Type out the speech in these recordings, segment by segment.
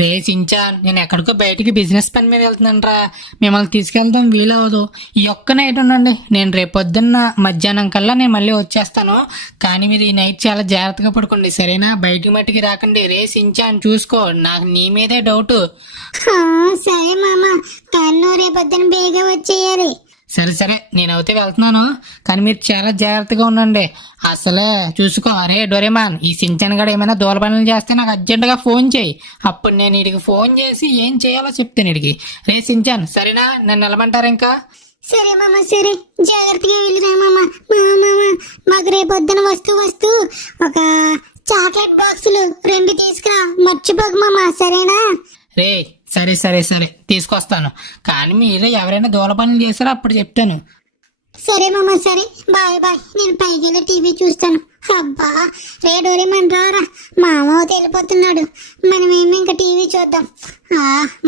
రే Shinchan, నేను ఎక్కడికో బయటికి బిజినెస్ పని మీద వెళ్తున్నాను రా. మిమ్మల్ని తీసుకెళ్తాం వీలవదు. ఈ ఒక్క నైట్ ఉండండి, నేను రేపు పొద్దున్న మధ్యాహ్నం కల్లా నేను మళ్ళీ వచ్చేస్తాను. కానీ మీరు ఈ నైట్ చాలా జాగ్రత్తగా పడుకోండి, సరేనా? బయటికి మట్టికి రాకండి. రే సించాన్, చూసుకో, నాకు నీ మీదే డౌట్. సరే మామ, కానీ రేపొద్దున బేగ వచ్చేయాలి. సరే సరే, నేనైతే వెళ్తున్నాను, కానీ మీరు చాలా జాగ్రత్తగా ఉండండి. అసలే చూసుకో. అరే డోరేమాన్, ఈ సించన్ గడ ఏమైనా దూల పనులు చేస్తే నాకు అర్జెంటుగా ఫోన్ చేయి. అప్పుడు నేను వీడికి ఫోన్ చేసి ఏం చేయాలో చెప్తాను వీడికి. రే సించాన్, సరేనా? నన్ను నిలమంటారా ఇంకా? సరే మామ, సరే, జాగ్రత్తగా వెళ్ళిరా మామ. మామ, మాకు రేపొద్దున వస్తూ ఒక చాక్లెట్ బాక్సులు 2 తీసుకురా, మర్చిపోకు మామ, సరేనా? రే సరే సరే సరే, తీసుకొస్తాను. కానీ మీరు ఎవరైనా దూల పనులు చేస్తారో అప్పుడు చెప్తాను. సరే మామ, సరే, బాయ్ బాయ్. నేను పైకి వెళ్ళి టీవీ చూస్తాను. అబ్బా, రే డోరేమాన్ రారా, మామ వెళ్ళిపోతున్నాడు. మనమేమో ఇంకా టీవీ చూద్దాం.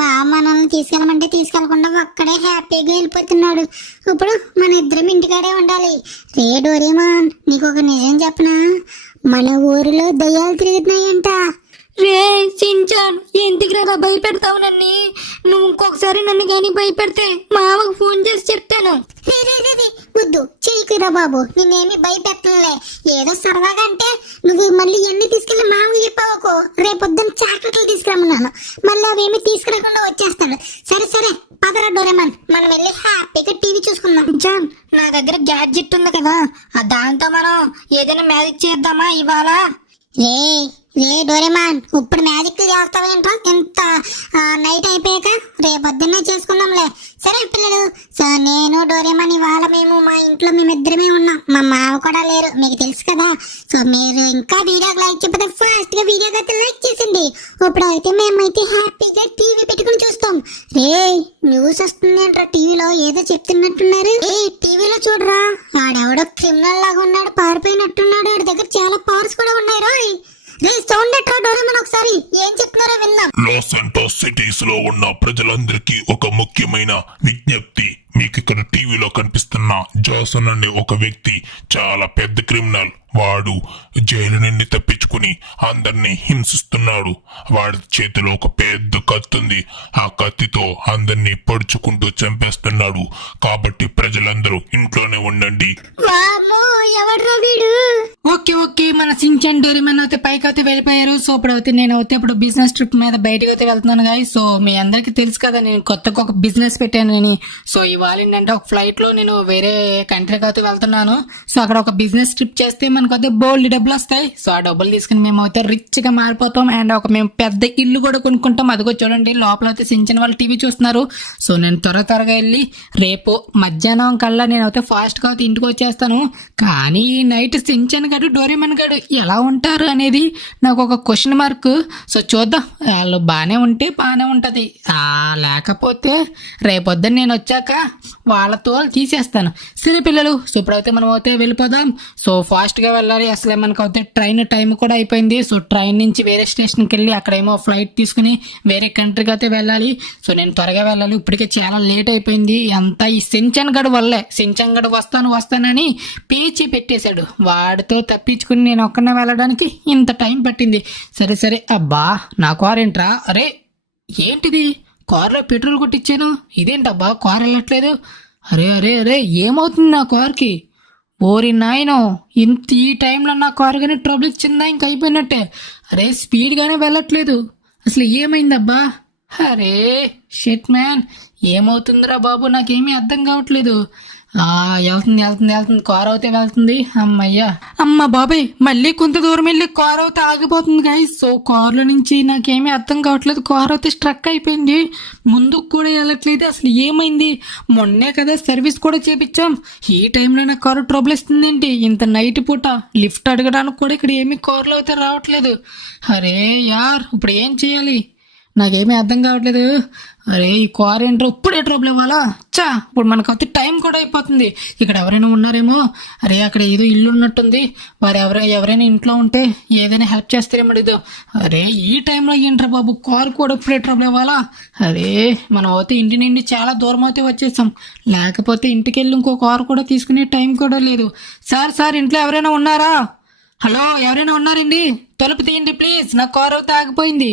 మా మనల్ని తీసుకెళ్ళమంటే తీసుకెళ్లకుండా ఒక్కడే హ్యాపీగా వెళ్ళిపోతున్నాడు. ఇప్పుడు మన ఇద్దరం ఇంటికాడే ఉండాలి. రే డోరేమాన్, నీకు ఒక నిజం చెప్పనా? మన ఊరిలో దయ్యాలు తిరుగుతున్నాయంట. రే సించాన్, ఎందుకు రా భయపెడతావు నన్ను? నువ్వు ఇంకొకసారి నన్ను కానీ భయపెడితే మామకు ఫోన్ చేసి చెప్తాను. వద్దు, చెయ్యకురా బాబు, నిన్నేమి భయపెట్టలే, ఏదో సరదాగా అంటే. నువ్వు మళ్ళీ ఎన్ని తీసుకెళ్ళి మామూలు చెప్పావుకో, రేపొద్దున చాక్లెట్లు తీసుకురమ్మన్నాను, మళ్ళీ అవేమి తీసుకురాకుండా వచ్చేస్తాడు. సరే సరే, పదరా డోరేమాన్, మనం వెళ్ళి హ్యాపీగా టీవీ చూసుకుందాం. జాన్, నా దగ్గర గ్యాడ్జెట్ ఉంది కదా, దాంతో మనం ఏదైనా మ్యాజిక్ చేద్దామా ఇవాళ? రే డోరేమాన్, ఇప్పుడు మ్యాజిక్ చేస్తావేంటో? ఇంత నైట్ అయిపోయాక రేపొద్దున్నే చేసుకుందాంలే. సరే పిల్లలు, సో నేను డోరేమాన్ ఇవాళ మా ఇంట్లో మేమిద్దరమే ఉన్నాం. మా మామ కూడా లేరు, మీకు తెలుసు కదా. సో మీరు ఇంకా వీడియోకి లైక్ చెప్పితే ఫాస్ట్ గా వీడియోకి అయితే లైక్ చేసింది. ఇప్పుడు అయితే మేమైతే హ్యాపీగా టీవీ పెట్టుకుని చూస్తాం. రే న్యూస్ వస్తుందేంట్రా టీవీలో, ఏదో చెప్తున్నట్టున్నారు. టీవీలో చూడరా, ఆడెవడో క్రిమినల్ లాగా ఉన్నాడు, పారిపోయినట్టున్నాడు. వాడి దగ్గర చాలా పవర్స్ కూడా ఉన్నాయి. రోయ్ సౌండ్ ఎట్రా డోరేమాన్, ఒకసారి ఏం చెప్తున్నారో విందాం. లాస్ ఏంజెల్స్ సిటీస్ లో ఉన్న ప్రజలందరికీ ఒక ముఖ్యమైన విజ్ఞప్తి. మీకు ఇక్కడ టీవీలో కనిపిస్తున్న జాసన్ అనే ఒక వ్యక్తి చాలా పెద్ద క్రిమినల్. వాడు జైలు నుండి తప్పించుకుని అందరినీ హింసిస్తున్నాడు. వాడి చేతిలో ఒక పెద్ద కత్తి ఉంది. ఆ కత్తితో అందరినీ పొడుచుకుంటూ చంపేస్తున్నాడు. కాబట్టి ప్రజలందరూ ఇంట్లోనే ఉండండి. ఎవడ్రా వీడు? ఓకే ఓకే, మన సించాన్ డోరేమాన్ అయితే పైకి అయితే వెళ్ళిపోయారు. సో ఇప్పుడు బిజినెస్ ట్రిప్ మీద బయటకు అయితే వెళ్తున్నాను గాయ్. సో మీ అందరికీ తెలుసు కదా, నేను కొత్తగా ఒక బిజినెస్ పెట్టానని. సో ఇవాళ ఏంటంటే ఒక ఫ్లైట్ లో నేను వేరే కంట్రీకి అయితే వెళ్తున్నాను. సో అక్కడ ఒక బిజినెస్ ట్రిప్ చేస్తే మనకు అయితే బోల్డ్ డబ్బులు వస్తాయి. సో ఆ డబ్బులు తీసుకుని మేము అయితే రిచ్ గా మారిపోతాం. అండ్ మేము పెద్ద ఇల్లు కూడా కొనుక్కుంటాం. అదిగో చూడండి, లోపల అయితే సించిన వాళ్ళు టీవీ చూస్తున్నారు. సో నేను త్వరగా వెళ్ళి రేపు మధ్యాహ్నం కల్లా నేను అయితే ఫాస్ట్ గా అయితే ఇంటికి వచ్చేస్తాను. కానీ ఈ నైట్ సించన్ గడు డోరేమాన్ గడు ఎలా ఉంటారు అనేది నాకు ఒక క్వశ్చన్ మార్క్. సో చూద్దాం, వాళ్ళు బాగానే ఉంటే బాగానే ఉంటది, లేకపోతే రేపొద్దున నేను వచ్చాక వాళ్ళతో తీసేస్తాను. సరే పిల్లలు, సో ఇప్పుడైతే మనం అయితే వెళ్ళిపోదాం. సో ఫాస్ట్ గా వెళ్ళాలి. అసలే మనకు అయితే ట్రైన్ టైం కూడా అయిపోయింది. సో ట్రైన్ నుంచి వేరే స్టేషన్కి వెళ్ళి అక్కడేమో ఫ్లైట్ తీసుకుని వేరే కంట్రీకి అయితే వెళ్ళాలి. సో నేను త్వరగా వెళ్ళాలి, ఇప్పటికే చాలా లేట్ అయిపోయింది. అంతా ఈ సించన్ గడు వల్లే. సించన్ గడు వస్తానని పేచి పెట్టేశాడు. వాడితో తప్పించుకుని నేను ఒక్కనే వెళ్ళడానికి ఇంత టైం పట్టింది. సరే సరే, అబ్బా నా కార్ ఏంట్రా? అరే ఏంటిది, కార్లో పెట్రోల్ కొట్టించాను, ఇదేంటబ్బా కార్ వెళ్ళట్లేదు? అరే అరే అరే, ఏమవుతుంది నా కార్కి? ఓరి నాయనో, ఈ టైంలో నా కారు కానీ ట్రబుల్ ఇచ్చిందా? ఇంక అయిపోయినట్టే. అరే స్పీడ్గానే వెళ్ళట్లేదు, అసలు ఏమైందబ్బా? అరే షిట్ మ్యాన్, ఏమవుతుందిరా బాబు, నాకేమీ అర్థం కావట్లేదు. వెళ్తుంది కార్ అయితే వెళ్తుంది. అమ్మయ్యా, అమ్మ బాబాయ్, మళ్ళీ కొంత దూరం వెళ్ళి కార్ అయితే ఆగిపోతుంది గైస్. సో కార్లో నుంచి నాకేమీ అర్థం కావట్లేదు, కార్ అయితే స్ట్రక్ అయిపోయింది, ముందుకు కూడా వెళ్ళట్లేదు. అసలు ఏమైంది? మొన్నే కదా సర్వీస్ కూడా చేపించాం, ఈ టైంలో నా కారు ట్రబుల్ ఇస్తుంది ఏంటి? ఇంత నైట్ పూట లిఫ్ట్ అడగడానికి కూడా ఇక్కడ ఏమీ కార్లో అయితే రావట్లేదు. అరే యార్, ఇప్పుడు ఏం చేయాలి? నాకేమీ అర్థం కావట్లేదు. అరే ఈ కార్ ఏంటో ఇప్పుడే ట్రబుల్ ఇవ్వాలా? ఇప్పుడు మనకు అయితే టైం కూడా అయిపోతుంది. ఇక్కడ ఎవరైనా ఉన్నారేమో. అరే అక్కడ ఏదో ఇల్లు ఉన్నట్టుంది, వారు ఎవరైనా ఇంట్లో ఉంటే ఏదైనా హెల్ప్ చేస్తారేమో. ఇదో అరే ఈ టైంలో ఏంట్రా బాబు, కార్ కూడా ఇప్పుడే ట్రబుల్ ఇవ్వాలా? అరే మనం అయితే ఇంటి నుండి చాలా దూరం అయితే వచ్చేసాం, లేకపోతే ఇంటికి వెళ్ళి ఇంకో కార్ కూడా తీసుకునే టైం కూడా లేదు. సార్ ఇంట్లో ఎవరైనా ఉన్నారా? హలో, ఎవరైనా ఉన్నారండి? తలుపు తీయండి ప్లీజ్, నా కార్ అయితే ఆగిపోయింది.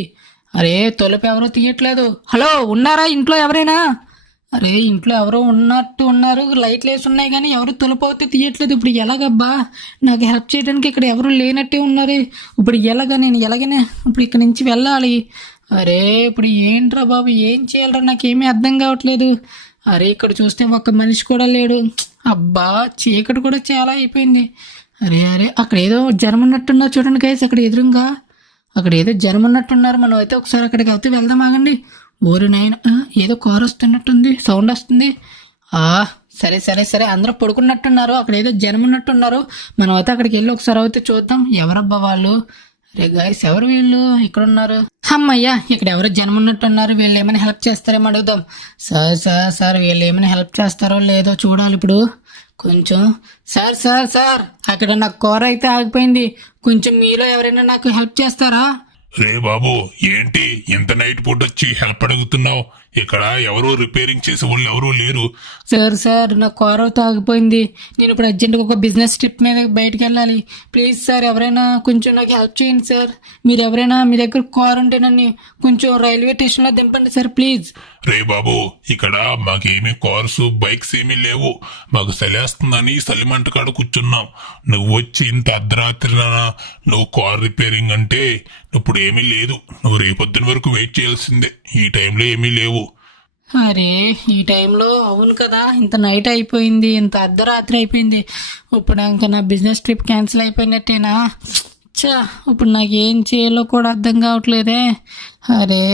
అరే తలుపు ఎవరో తీయట్లేదు. హలో, ఉన్నారా ఇంట్లో ఎవరైనా? అరే ఇంట్లో ఎవరో ఉన్నట్టు ఉన్నారు, లైట్లు వేసి ఉన్నాయి కానీ ఎవరు తలుపు అయితే తీయట్లేదు. ఇప్పుడు ఎలాగబ్బా? నాకు హెల్ప్ చేయడానికి ఇక్కడ ఎవరు లేనట్టే ఉన్నారు. ఇప్పుడు నేను ఎలాగైనా ఇప్పుడు ఇక్కడ నుంచి వెళ్ళాలి. అరే ఇప్పుడు ఏంట్రా బాబు, ఏం చేయాలరా, నాకేమీ అర్థం కావట్లేదు. అరే ఇక్కడ చూస్తే ఒక్క మనిషి కూడా లేడు. అబ్బా చీకటి కూడా చాలా అయిపోయింది. అరే అక్కడ ఏదో జనం ఉన్నట్టున్నారు చూడండి గైస్, అక్కడ ఎదురుగా అక్కడ ఏదో జనం ఉన్నట్టున్నారు. మనం అయితే ఒకసారి అక్కడికి అయితే వెళ్దాం, ఆగండి. ఓరి నాయన, ఏదో కారు వస్తున్నట్టుంది, సౌండ్ వస్తుంది. సరే అందరూ పడుకున్నట్టున్నారు, అక్కడ ఏదో జనం ఉన్నట్టున్నారు. మనం అయితే అక్కడికి వెళ్ళి ఒకసారి అయితే చూద్దాం ఎవరబ్బా వాళ్ళు. రే గాయస్, ఎవరు వీళ్ళు ఇక్కడ ఉన్నారు? అమ్మయ్యా, ఇక్కడ ఎవరో జనం ఉన్నట్టున్నారు. వీళ్ళు ఏమైనా హెల్ప్ చేస్తారేమో అడుగుదాం. సార్ వీళ్ళు ఏమైనా హెల్ప్ చేస్తారో లేదో చూడాలి ఇప్పుడు. కొంచెం సార్ అక్కడ నాకు కూర అయితే ఆగిపోయింది. కొంచెం మీలో ఎవరైనా నాకు హెల్ప్ చేస్తారా? రే బాబు, ఏంటి ఎంత నైట్ పూట వచ్చి హెల్ప్ అడుగుతున్నావు? ఇక్కడ ఎవరు రిపేరింగ్ చేసే వాళ్ళు ఎవరూ లేరు. సార్ నా కూర అయితే ఆగిపోయింది. నేను ఇప్పుడు అర్జెంట్గా ఒక బిజినెస్ ట్రిప్ మీద బయటకు వెళ్ళాలి. ప్లీజ్ సార్, ఎవరైనా కొంచెం నాకు హెల్ప్ చేయండి సార్. మీరు ఎవరైనా మీ దగ్గర కార్ ఉంటే నన్ను కొంచెం రైల్వే స్టేషన్లో దింపండి సార్ ప్లీజ్. రే బాబు, ఇక్కడ మాకేమీ కార్స్ బైక్స్ ఏమీ లేవు. మాకు చలేస్తుందని సలిమంట కాడ కూర్చున్నాం. నువ్వు వచ్చి ఇంత అర్ధరాత్రిన నువ్వు కార్ రిపేరింగ్ అంటే ఇప్పుడు ఏమీ లేదు. నువ్వు రేపొద్దున వరకు వెయిట్ చేయాల్సిందే. ఈ టైంలో ఏమీ లేవు. అరే ఈ టైంలో అవును కదా, ఇంత నైట్ అయిపోయింది, ఇంత అర్ధరాత్రి అయిపోయింది. ఇప్పుడు ఇంకా నా బిజినెస్ ట్రిప్ క్యాన్సిల్ అయిపోయినట్టేనా? ఇప్పుడు నాకు ఏం చేయాలో కూడా అర్థం కావట్లేదే. అరే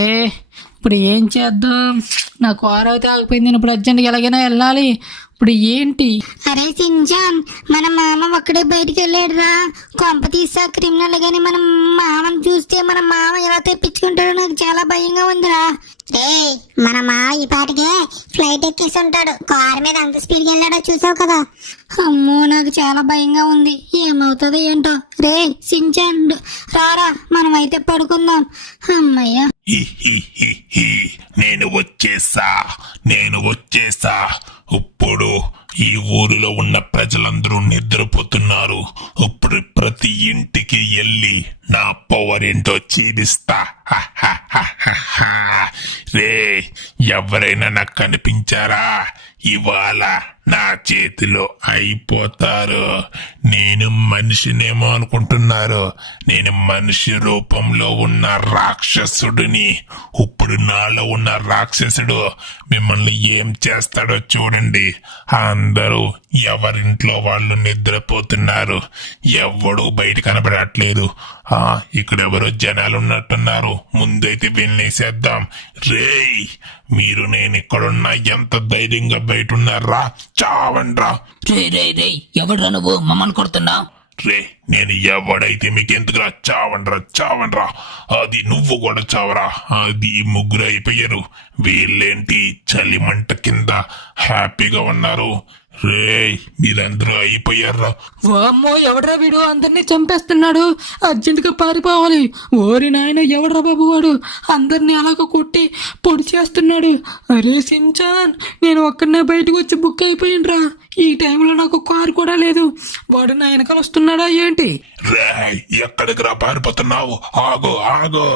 ఇప్పుడు ఏం చేద్దాం? నా కారు అయితే ఆగిపోయింది. నేను ఇప్పుడు అర్జెంట్గా ఎలాగైనా వెళ్ళాలి. ఇప్పుడు ఏంటి? అరే సించాన్, మన మామ ఒక్కడే బయటికి వెళ్ళాడురా. కొంప తీసా క్రిమినల్ గాని మన మామని చూస్తే మన మామ ఎలా తెప్పించుకుంటాడో నాకు చాలా భయంగా ఉందిరా. రే మన మామ ఈ పాటికే ఫ్లైట్ ఎక్కేసి ఉంటాడు. కారు మీద అంత స్పీడ్కి వెళ్ళాడో చూసావు కదా. అమ్మో నాకు చాలా భయంగా ఉంది, ఏమవుతుందో ఏంటో. రే సించాన్ రారా, మనం అయితే పడుకుందాం. అమ్మయ్యా, నేను వచ్చేసా. ఇప్పుడు ఈ ఊరిలో ఉన్న ప్రజలందరూ నిద్రపోతున్నారు. ఇప్పుడు ప్రతి ఇంటికి వెళ్ళి నా పవర్ ఏంటో చూపిస్తా. రే ఎవరైనా నాకు కనిపించారా? ఇవాళ నా చేతిలో అయిపోతారు. నేను మనిషినేమో అనుకుంటున్నారు. నేను మనిషి రూపంలో ఉన్న రాక్షసుడిని. ఇప్పుడు నాలో ఉన్న రాక్షసుడు మిమ్మల్ని ఏం చేస్తాడో చూడండి. అందరూ ఎవరింట్లో వాళ్ళు నిద్రపోతున్నారు. ఎవడూ బయట కనబడట్లేదు. ఇక్కడెవరో జనాలు ఉన్నట్టున్నారు. ముందైతే వెళ్ళేసేద్దాం. రేయ్ మీరు నేను ఇక్కడున్నా ఎంత ధైర్యంగా బయట ఉన్నారా? చావండ్రా. రే ఎవడ్రా నువ్వు మమ్మల్ని కొడుతున్నా? రే నేను ఎవడైతే మీకెందుకురా? చావండ్రా. అది నువ్వు కూడా చావరా. అది ముగ్గురు అయిపోయారు. వీళ్ళేంటి చలిమంట కింద హ్యాపీగా ఉన్నారు. రే మీరందరూ అయిపోయారా? వామ్మో, ఎవడ్రా వీడు అందరినీ చంపేస్తున్నాడు. అర్జెంటుగా పారిపోవాలి. ఓరి నాయన, ఎవడ్రా బాబు వాడు? అందరినీ అలాగ కొట్టి పొడి చేస్తున్నాడు. అరే సించాన్, నేను ఒక్కడనే బయటకు వచ్చి బుక్ అయిపోయిండ్రా. ఈ టైంలో నాకు కారు కూడా లేదు. వాడు నా వెనకాల వస్తున్నాడా ఏంటి? రే ఎక్కడికి రా పారిపోతున్నావు? ఆగో.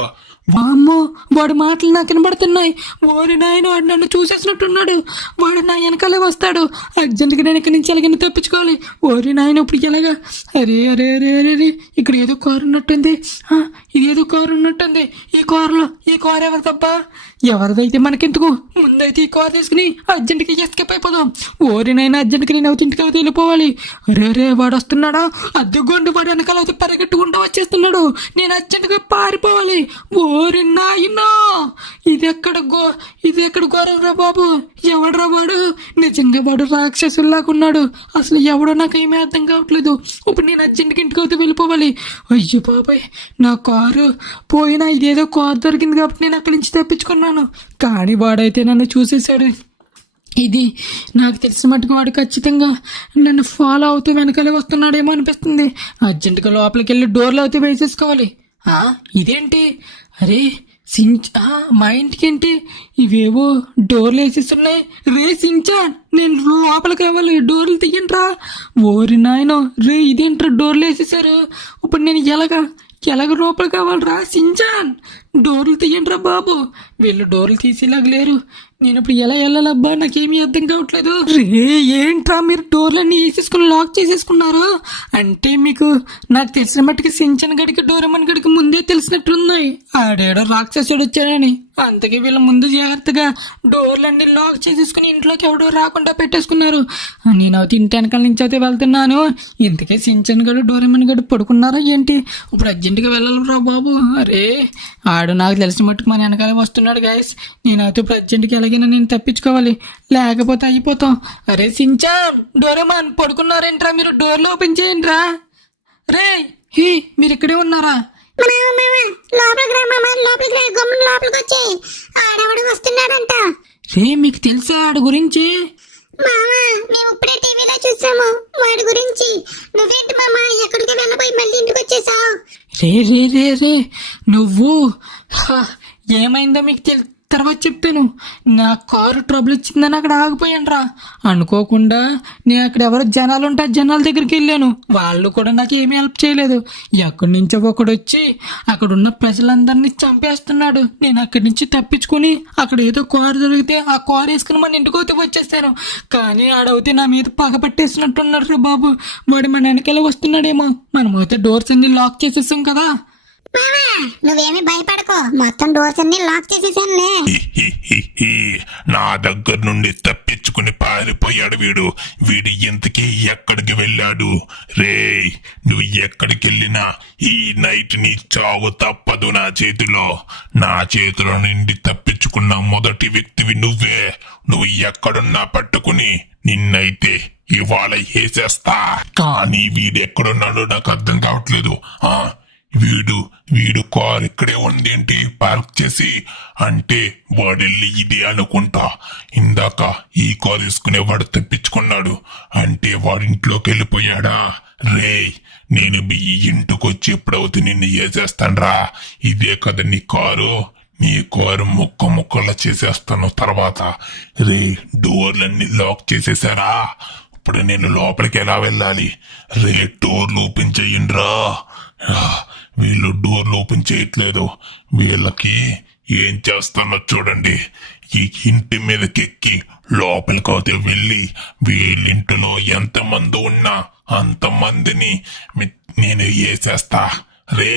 వామ్మో, వాడి మాటలు నాకు వినబడుతున్నాయి. ఓరి నాయన, వాడు నన్ను చూసేసినట్టున్నాడు. వాడు నా వెనకాలే వస్తాడు. అర్జెంటుగా నేను ఇక్కడి నుంచి ఎలాగైనా తప్పించుకోవాలి. ఓరి నాయన, ఇప్పుడు ఎలాగా? అరే ఇక్కడ ఏదో కారు ఉన్నట్టుంది. ఇదేదో కారు ఉన్నట్టుంది. ఈ కారు ఎవరు తప్ప? ఎవరిదైతే మనకెందుకు? ముందైతే ఈ కారు తీసుకుని అర్జెంటుగా ఎస్కేప్ అయిపోదాం. ఓరి నాయన, అర్జెంటుగా నేను అర్జెంటుగా వెళ్ళిపోవాలి. అరే వాడు వస్తున్నాడా? అద్దెగొండు వాడు వెనకాల అయితే పరిగెట్టుకుంటూ వచ్చేస్తున్నాడు. నేను అర్జెంటుగా పారిపోవాలి. ఓరి నాయనా, ఇది ఎక్కడ ఘోరరా బాబు? ఎవడరా వాడు? నిజంగా వాడు రాక్షసుల్లాగా ఉన్నాడు. అసలు ఎవడో నాకు ఏమీ అర్థం కావట్లేదు. ఇప్పుడు నేను అర్జెంట్గా ఇంటికి అయితే వెళ్ళిపోవాలి. అయ్యో బాబాయ్, నా కారు పోయినా ఇదేదో కారు దొరికింది కాబట్టి నేను అక్కడి నుంచి తప్పించుకున్నాను. కానీ వాడైతే నన్ను చూసేశాడు. ఇది నాకు తెలిసిన మట్టుకు వాడు ఖచ్చితంగా నన్ను ఫాలో అవుతూ వెనకాలే వస్తున్నాడేమో అనిపిస్తుంది. అర్జెంటుగా లోపలికి వెళ్ళి డోర్లు అయితే వేసేసుకోవాలి. ఇదేంటి? అరే మా ఇంటికి ఏంటి ఇవేవో డోర్లు వేసేస్తున్నాయి? రే సించాన్, నేను లోపలికి రావాలి. డోర్లు తీయండిరా. ఓరి నాయన, రే ఇదేంట్రా డోర్లు వేసేసారు. ఇప్పుడు నేను ఎలాగ లోపలికి కావాలరా సించాన్? డోర్లు తీయండి రా బాబు. వీళ్ళు డోర్లు తీసేలాగా లేరు. నేను ఇప్పుడు ఎలా వెళ్ళాలబ్బా, నాకేమీ అర్థం కావట్లేదు. రే ఏంట్రా మీరు డోర్లన్నీ వేసేసుకుని లాక్ చేసేసుకున్నారు? అంటే మీకు నాకు తెలిసిన మట్టుకి సించన్ గడికి డోరేమన్ గడికి ముందే తెలిసినట్టున్నాయి ఆడేడో రాక్షసుడు వచ్చాడని. అందుకే వీళ్ళ ముందు జాగ్రత్తగా డోర్లన్నీ లాక్ చేసేసుకుని ఇంట్లోకి ఎవడో రాకుండా పెట్టేసుకున్నారు. నేనైతే ఇంటి వెనకాల నుంచి అయితే వెళ్తున్నాను. ఇంతకే సించన్ గడు డోరేమన్ గడు పడుకున్నారా ఏంటి? ఇప్పుడు అర్జెంటుగా వెళ్ళాలిరా బాబు. అరే ఆడు నాకు తెలిసిన మట్టుకు మన వెనకాల వస్తున్నాడు గాయస్. నేనైతే ఇప్పుడు అర్జెంటుగా ఎలాగైనా నేను తప్పించుకోవాలి, లేకపోతే అయిపోతాం. అరే సించాన్ డోరేమాన్ పడుకున్నారేంట్రా? మీరు డోర్లు ఓపెన్ చేయండిరా. రే హీ మీరు ఇక్కడే ఉన్నారా? లోపలికి రా మామ, లోపలికి రా, గమ్మున లోపలికి వచ్చి ఆడవాడు వస్తున్నాడంట. రే మీకు తెలుసా ఆడు గురించి? మామ మేము ఇప్పుడే టీవీలో చూసాము వాడి గురించి. నువ్వేంటి మామ ఎక్కడికి వెళ్ళబోయి మళ్ళీ ఇంటికి వచ్చేసావు? రే రే రే రే నువ్వు ఏమైందో మీకు తర్వాత చెప్తాను. నా కారు ట్రబుల్ ఇచ్చిందని అక్కడ ఆగిపోయాను రా. అనుకోకుండా నేను అక్కడ ఎవరో జనాలు ఉంటే జనాల దగ్గరికి వెళ్ళాను. వాళ్ళు కూడా నాకు ఏమీ హెల్ప్ చేయలేదు. ఎక్కడి నుంచో ఒకడు వచ్చి అక్కడ ఉన్న ప్రజలందరినీ చంపేస్తున్నాడు. నేను అక్కడి నుంచి తప్పించుకొని అక్కడ ఏదో కారు దొరికితే ఆ కారు వేసుకుని మన ఇంటికి వచ్చేస్తాను. కానీ ఆడవుతే నా మీద పగ పట్టేసినట్టున్నాడు రా బాబు. వాడు మన వెనకాల వస్తున్నాడేమో. మనమైతే డోర్స్ అన్ని లాక్ చేసేసాం కదా. నువ్వేమి భయపడకో, మొత్తం డోర్స్ అన్ని లాక్ చేసేసానులే. నా దగ్గర నుండి తప్పించుకుని పారిపోయాడు వీడు. వీడు ఇంతకీ ఎక్కడికి వెళ్ళాడు? రే నువ్వు ఎక్కడికి వెళ్ళినా ఈ నైట్ నీ చావు తప్పదు నా చేతిలో. నా చేతిలో నుండి తప్పించుకున్న మొదటి వ్యక్తివి నువ్వే. నువ్వు ఎక్కడున్నా పట్టుకుని నిన్నైతే ఇవాళ వేసేస్తా. కానీ వీడు ఎక్కడున్నాడో నాకు అర్థం కావట్లేదు. వీడు కార్ ఇక్కడే ఉంది ఏంటి పార్క్ చేసి? అంటే వాడెళ్ళి ఇదే అనుకుంటా. ఇందాక ఈ కార్ తీసుకునే వాడు తప్పించుకున్నాడు అంటే వాడింట్లోకి వెళ్ళిపోయాడా? రే నేను ఈ ఇంటికి వచ్చి ఎప్పుడవుతే నిన్ను వేసేస్తాను. ఇదే కదా నీ కారు? నీ కారు ముక్కలా చేసేస్తాను తర్వాత. రే డోర్లన్నీ లాక్ చేసేసారా? ఇప్పుడు నేను లోపలికి ఎలా వెళ్ళాలి? రే డోర్లు ఓపెన్ చెయ్యండిరా. వీళ్ళు డోర్లు ఓపెన్ చేయట్లేదు. వీళ్ళకి ఏం చేస్తానో చూడండి. ఈ ఇంటి మీదకి ఎక్కి లోపలికి అయితే వెళ్ళి వీళ్ళింటిలో ఎంతమంది ఉన్నా అంతమందిని నేను వేసేస్తా. రే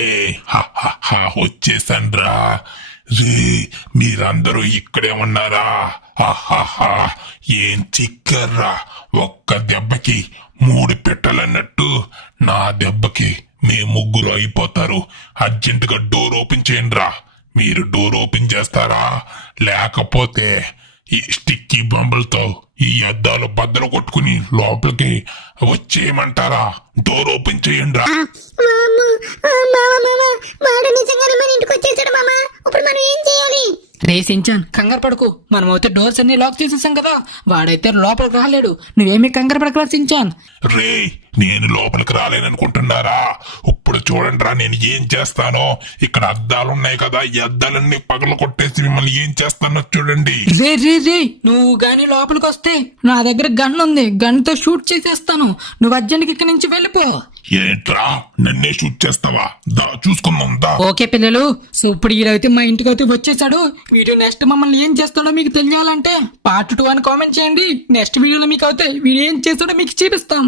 వచ్చేసండ్రా. రే మీరందరూ ఇక్కడే ఉన్నారా? ఏం చిక్కర్రా. ఒక్క దెబ్బకి 3 పెట్టలన్నట్టు నా దెబ్బకి మీ ముగ్గురు అయిపోతారు. అర్జెంటుగా డోర్ ఓపెన్ చేయండిరా. మీరు డోర్ ఓపెన్ చేస్తారా? లేకపోతే ఈ స్టిక్కీ బొమ్మలతో ఈ అద్దాలు బద్దలు కొట్టుకుని లోపలికి వచ్చేయమంటారా? Door open చేయండిరా. వాడు నిజంగానే మన ఇంటికి వచ్చేసాడు మామ. ఇప్పుడు మనం ఏం చేయాలి? రే సించాన్ కంగారు పడకు. మనమైతే డోర్స్ అన్ని లాక్ చేసేసాం కదా. వాడైతే లోపలికి రాలేడు. నువ్వేమీ కంగారు పడకరా సించాన్. రే నేను లోపలికి రాలేననుకుంటున్నారా? ఇప్పుడు చూడండి రా నేను ఏం చేస్తానో. ఇక్కడ అద్దాలున్నాయి కదా, ఈ అద్దాలన్నీ పగలు కొట్టేసి మిమ్మల్ని ఏం చేస్తానో చూడండి. రే రే రే నువ్వు గాని లోపలికి వస్తే నా దగ్గర గన్ ఉంది. గన్ తో షూట్ చేసేస్తాను. నువ్వు అర్జెంట్కి ఇక్కడి నుంచి వెళ్ళిపో. ఏంట్రా నన్నే షూట్ చేస్తావా? దా చూసుకుందాం దా. ఓకే పిల్లలు, సో ఇప్పుడు ఈడైతే మా ఇంటికి అయితే వచ్చేసాడు. వీడియో నెక్స్ట్ మమ్మల్ని ఏం చేస్తాడో మీకు తెలియాలంటే పార్ట్ 2 అని కామెంట్ చేయండి. నెక్స్ట్ వీడియోలో మీకు అయితే వీడు ఏం చేస్తాడో మీకు చూపిస్తాం.